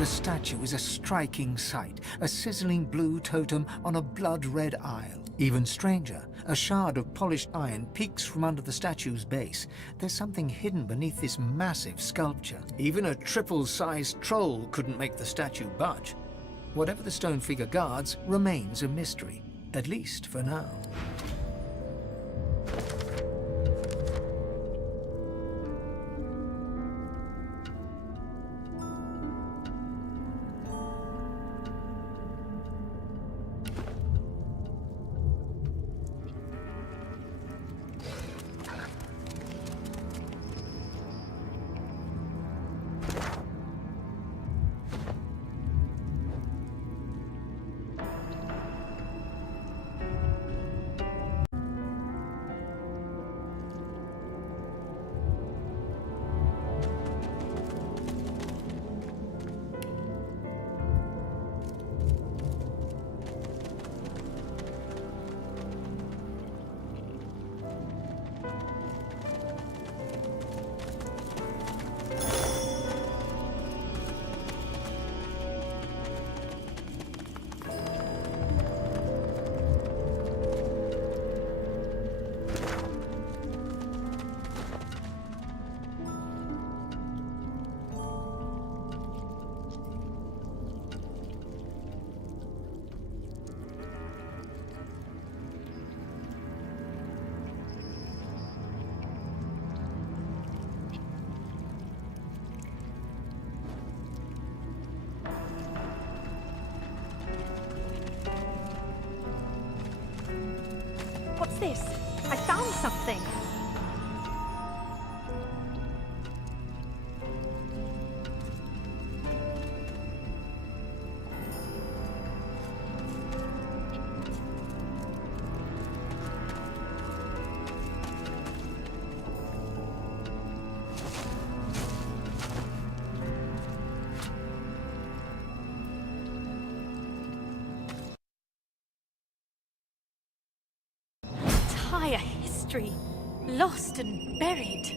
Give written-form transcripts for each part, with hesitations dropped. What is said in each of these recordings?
The statue is a striking sight, a sizzling blue totem on a blood-red isle. Even stranger, a shard of polished iron peeks from under the statue's base. There's something hidden beneath this massive sculpture. Even a triple-sized troll couldn't make the statue budge. Whatever the stone figure guards remains a mystery, at least for now. What's this? I found something! Entire history, lost and buried.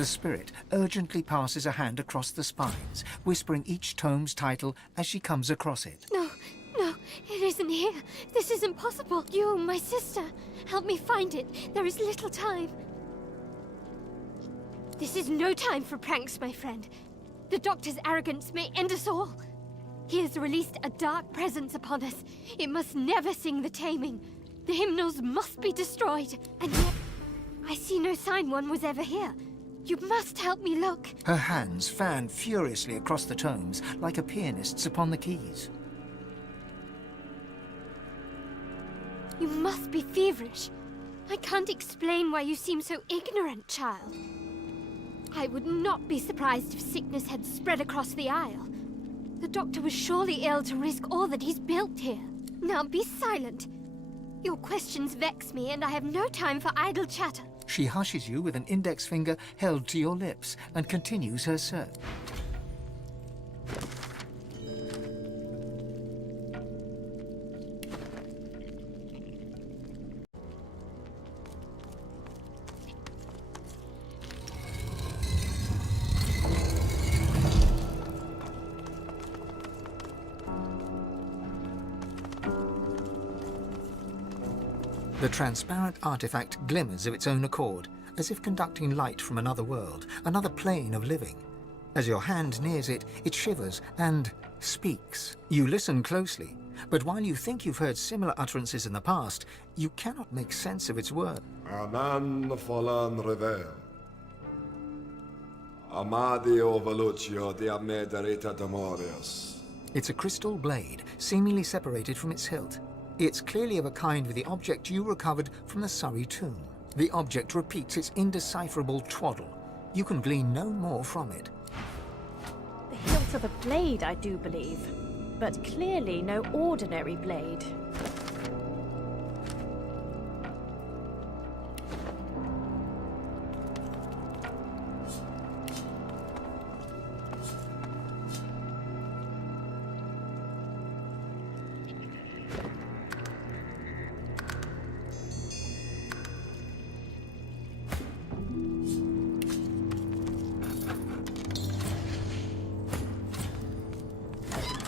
The spirit urgently passes a hand across the spines, whispering each tome's title as she comes across it. No, no, it isn't here. This isn't possible. You, my sister, help me find it. There is little time. This is no time for pranks, my friend. The Doctor's arrogance may end us all. He has released a dark presence upon us. It must never sing the taming. The hymnals must be destroyed. And yet, I see no sign one was ever here. You must help me look. Her hands fan furiously across the tomes, like a pianist's upon the keys. You must be feverish. I can't explain why you seem so ignorant, child. I would not be surprised if sickness had spread across the Isle. The Doctor was surely ill to risk all that he's built here. Now be silent. Your questions vex me, and I have no time for idle chatter. She hushes you with an index finger held to your lips and continues her search. The transparent artifact glimmers of its own accord, as if conducting light from another world, another plane of living. As your hand nears it, it shivers and speaks. You listen closely, but while you think you've heard similar utterances in the past, you cannot make sense of its words. Anan falan rever. Amadio velucio di amederita demorius. It's a crystal blade, seemingly separated from its hilt. It's clearly of a kind with the object you recovered from the Surrey tomb. The object repeats its indecipherable twaddle. You can glean no more from it. The hilt trace of a blade, I do believe. But clearly no ordinary blade.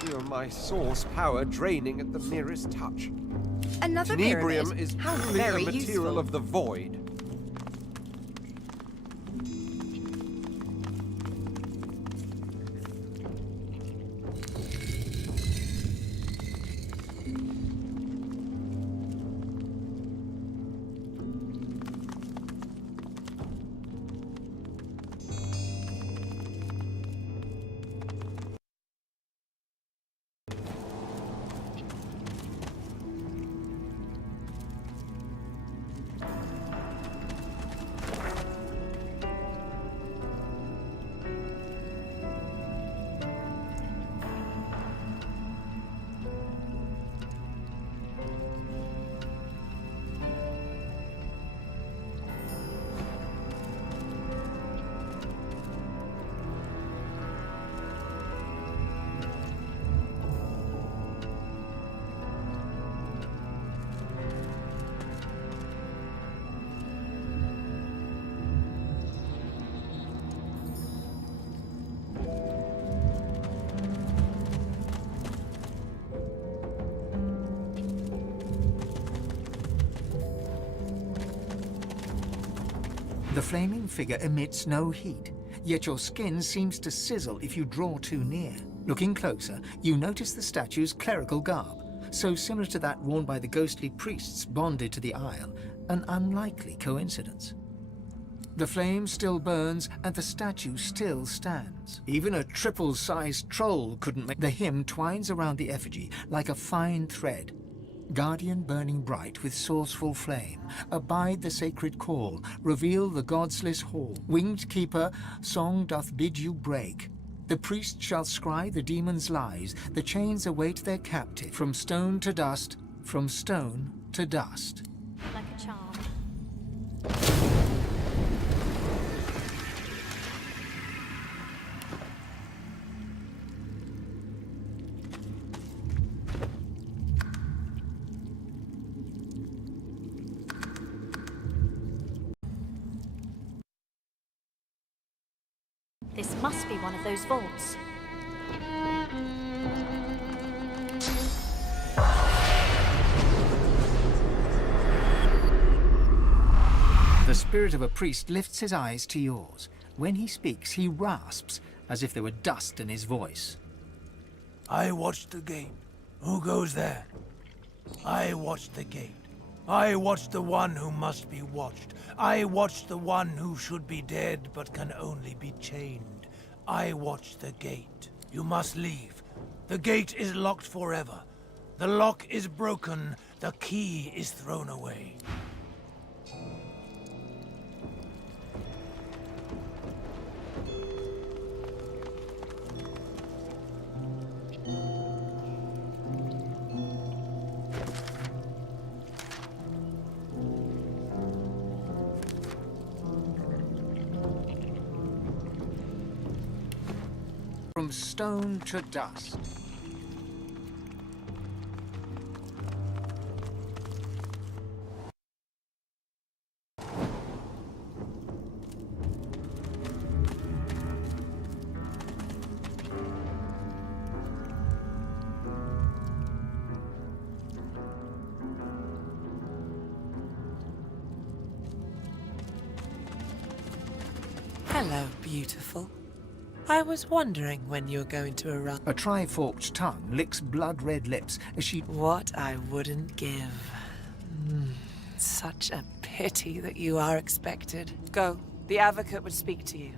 Feel my source power draining at the merest touch. Another Tenebrium pyramid. is How truly a very material useful. of the void. The flaming figure emits no heat, yet your skin seems to sizzle if you draw too near. Looking closer, you notice the statue's clerical garb, so similar to that worn by the ghostly priests bonded to the Isle, an unlikely coincidence. The flame still burns and the statue still stands. Even a triple-sized troll couldn't make... The hymn twines around the effigy like a fine thread. Guardian burning bright with sourceful flame, abide the sacred call, reveal the godsless hall. Winged keeper, song doth bid you break. The priest shall scry the demon's lies, the chains await their captive. From stone to dust, from stone to dust. Like a charm. This must be one of those vaults. The spirit of a priest lifts his eyes to yours. When he speaks, he rasps, as if there were dust in his voice. I watched the gate. Who goes there? I watched the gate. I watched the one who must be watched. I watched the one who should be dead but can only be chained. I watched the gate. You must leave. The gate is locked forever. The lock is broken. The key is thrown away. From stone to dust. Hello, beautiful. I was wondering when you were going to arrive. A tri-forked tongue licks blood-red lips as she... What I wouldn't give. Such a pity that you are expected. Go. The advocate would speak to you.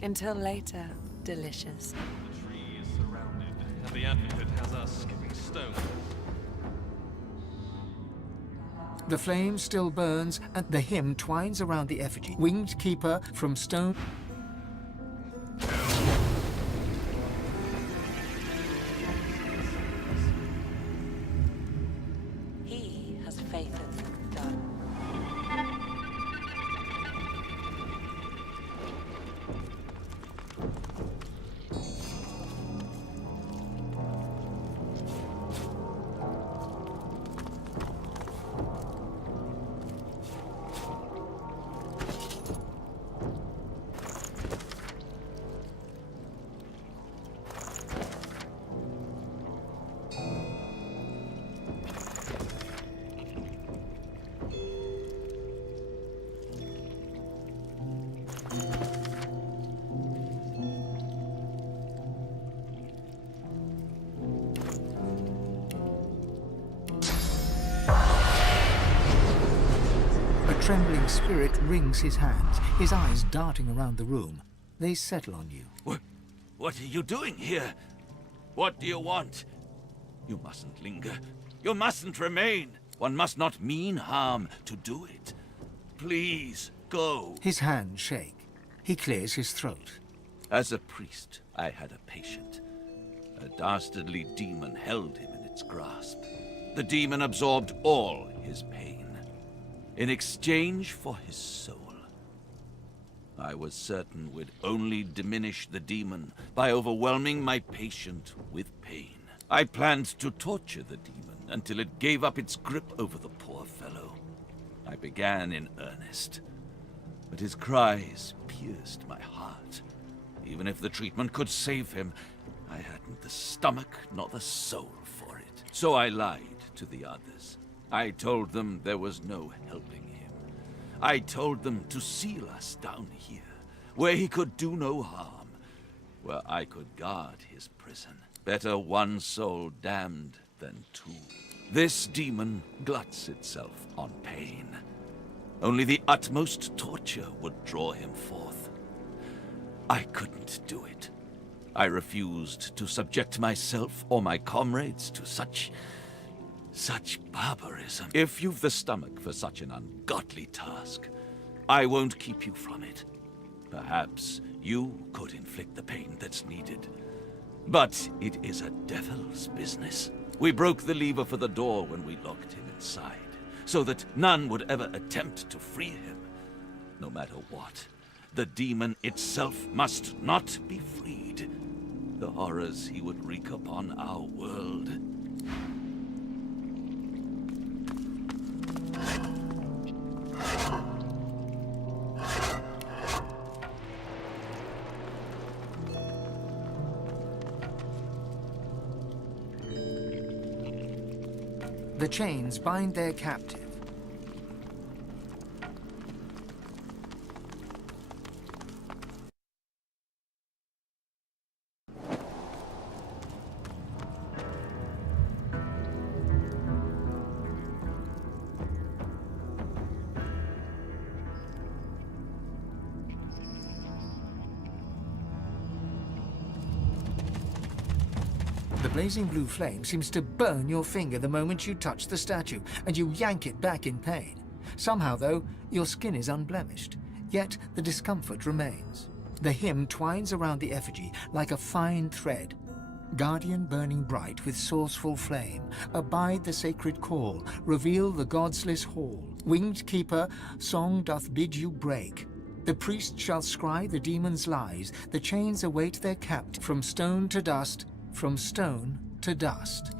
Until later, delicious. The tree is surrounded, and the advocate has us skipping stones. The flame still burns, and the hymn twines around the effigy. Winged keeper from stone... trembling spirit wrings his hands, his eyes darting around the room. They settle on you. What are you doing here? What do you want? You mustn't linger. You mustn't remain. One must not mean harm to do it. Please, go. His hands shake. He clears his throat. As a priest, I had a patient. A dastardly demon held him in its grasp. The demon absorbed all his pain, in exchange for his soul. I was certain we'd only diminish the demon by overwhelming my patient with pain. I planned to torture the demon until it gave up its grip over the poor fellow. I began in earnest, but his cries pierced my heart. Even if the treatment could save him, I hadn't the stomach nor the soul for it. So I lied to the others. I told them there was no helping him. I told them to seal us down here, where he could do no harm, where I could guard his prison. Better one soul damned than two. This demon gluts itself on pain. Only the utmost torture would draw him forth. I couldn't do it. I refused to subject myself or my comrades to such barbarism. If you've the stomach for such an ungodly task, I won't keep you from it. Perhaps you could inflict the pain that's needed. But it is a devil's business. We broke the lever for the door when we locked him inside, so that none would ever attempt to free him. No matter what, the demon itself must not be freed. The horrors he would wreak upon our world. The chains bind their captive. The blazing blue flame seems to burn your finger the moment you touch the statue, and you yank it back in pain. Somehow, though, your skin is unblemished, yet the discomfort remains. The hymn twines around the effigy like a fine thread. Guardian burning bright with sourceful flame, abide the sacred call, reveal the godsless hall. Winged keeper, song doth bid you break. The priest shall scry the demon's lies, the chains await their captive. From stone to dust, from stone to dust.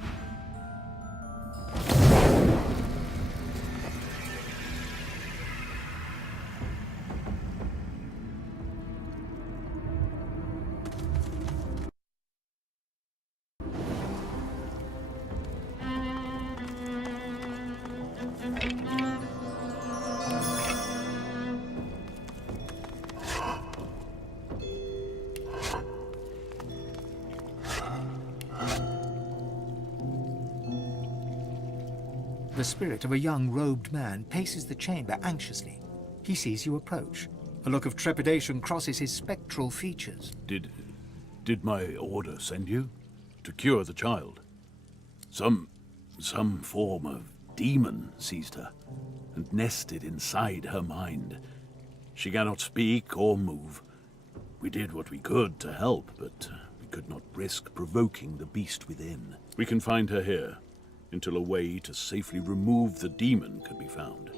The spirit of a young robed man paces the chamber anxiously. He sees you approach. A look of trepidation crosses his spectral features. Did my order send you? To cure the child? Some form of demon seized her and nested inside her mind. She cannot speak or move. We did what we could to help, but we could not risk provoking the beast within. We can find her here, until a way to safely remove the demon could be found.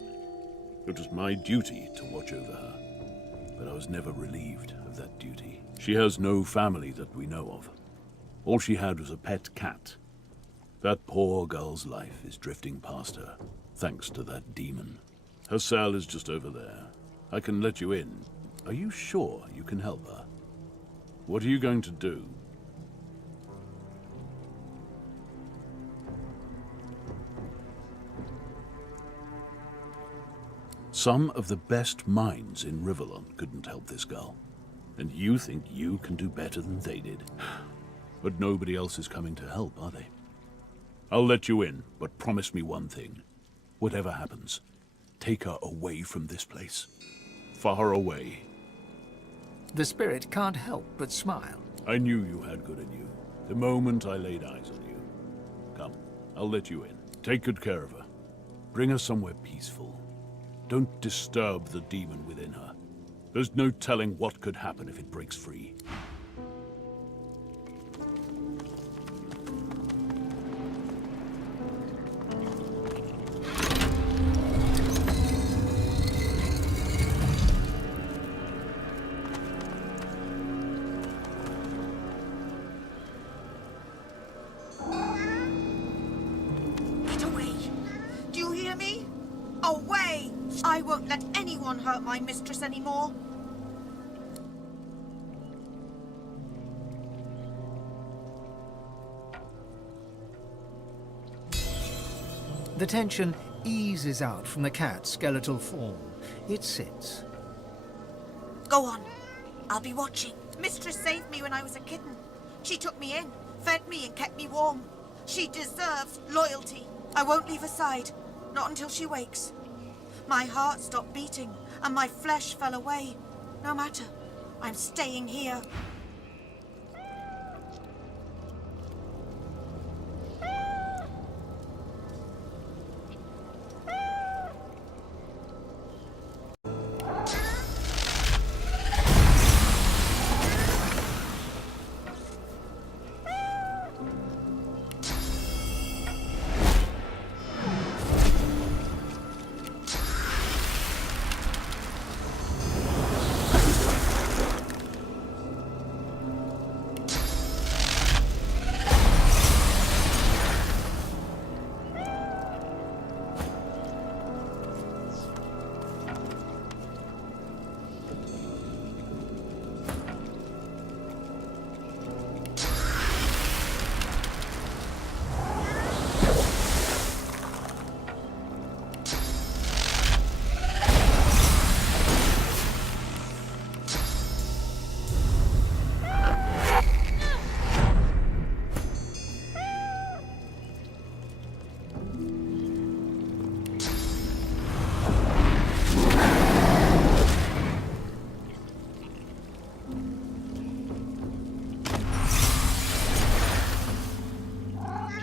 It was my duty to watch over her, but I was never relieved of that duty. She has no family that we know of. All she had was a pet cat. That poor girl's life is drifting past her, thanks to that demon. Her cell is just over there. I can let you in. Are you sure you can help her? What are you going to do? Some of the best minds in Rivellon couldn't help this girl. And you think you can do better than they did. But nobody else is coming to help, are they? I'll let you in, but promise me one thing. Whatever happens, Take her away from this place. Far away. The spirit can't help but smile. I knew you had good in you, the moment I laid eyes on you. Come, I'll let you in. Take good care of her. Bring her somewhere peaceful. Don't disturb the demon within her. There's no telling what could happen if it breaks free. Get away! Do you hear me? Away! I won't let anyone hurt my mistress anymore. The tension eases out from the cat's skeletal form. It sits. Go on. I'll be watching. Mistress saved me when I was a kitten. She took me in, fed me and kept me warm. She deserves loyalty. I won't leave her side, not until she wakes. My heart stopped beating and my flesh fell away. No matter, I'm staying here.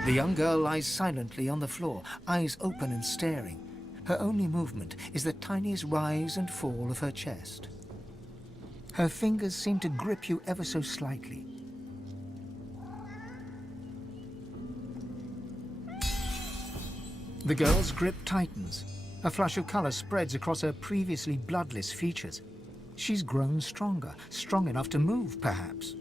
The young girl lies silently on the floor, eyes open and staring. Her only movement is the tiniest rise and fall of her chest. Her fingers seem to grip you ever so slightly. The girl's grip tightens. A flush of color spreads across her previously bloodless features. She's grown stronger, strong enough to move, perhaps.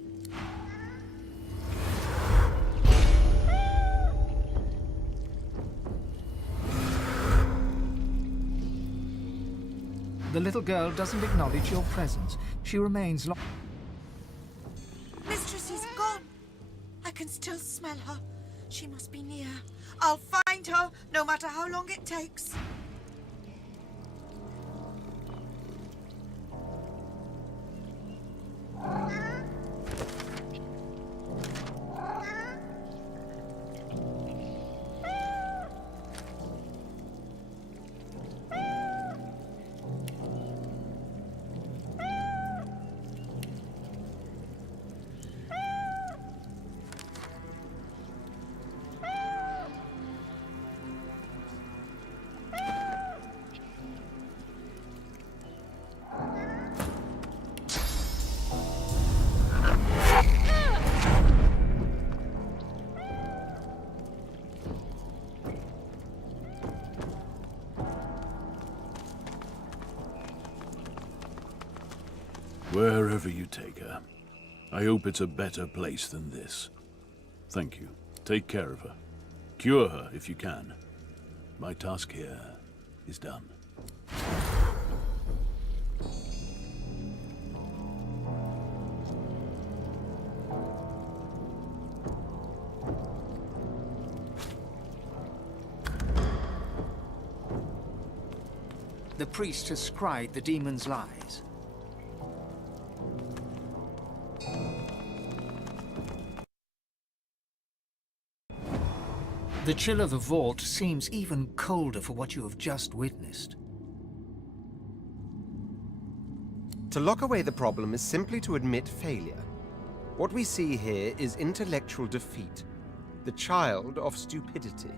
The little girl doesn't acknowledge your presence. She remains Mistress is gone. I can still smell her. She must be near. I'll find her, no matter how long it takes. Wherever you take her, I hope it's a better place than this. Thank you. Take care of her. Cure her if you can. My task here is done. The priest has scried the demon's lies. The chill of the vault seems even colder for what you have just witnessed. To lock away the problem is simply to admit failure. What we see here is intellectual defeat, the child of stupidity.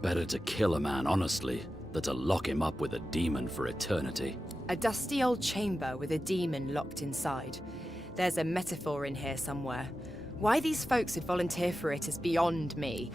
Better to kill a man honestly than to lock him up with a demon for eternity. A dusty old chamber with a demon locked inside. There's a metaphor in here somewhere. Why these folks would volunteer for it is beyond me.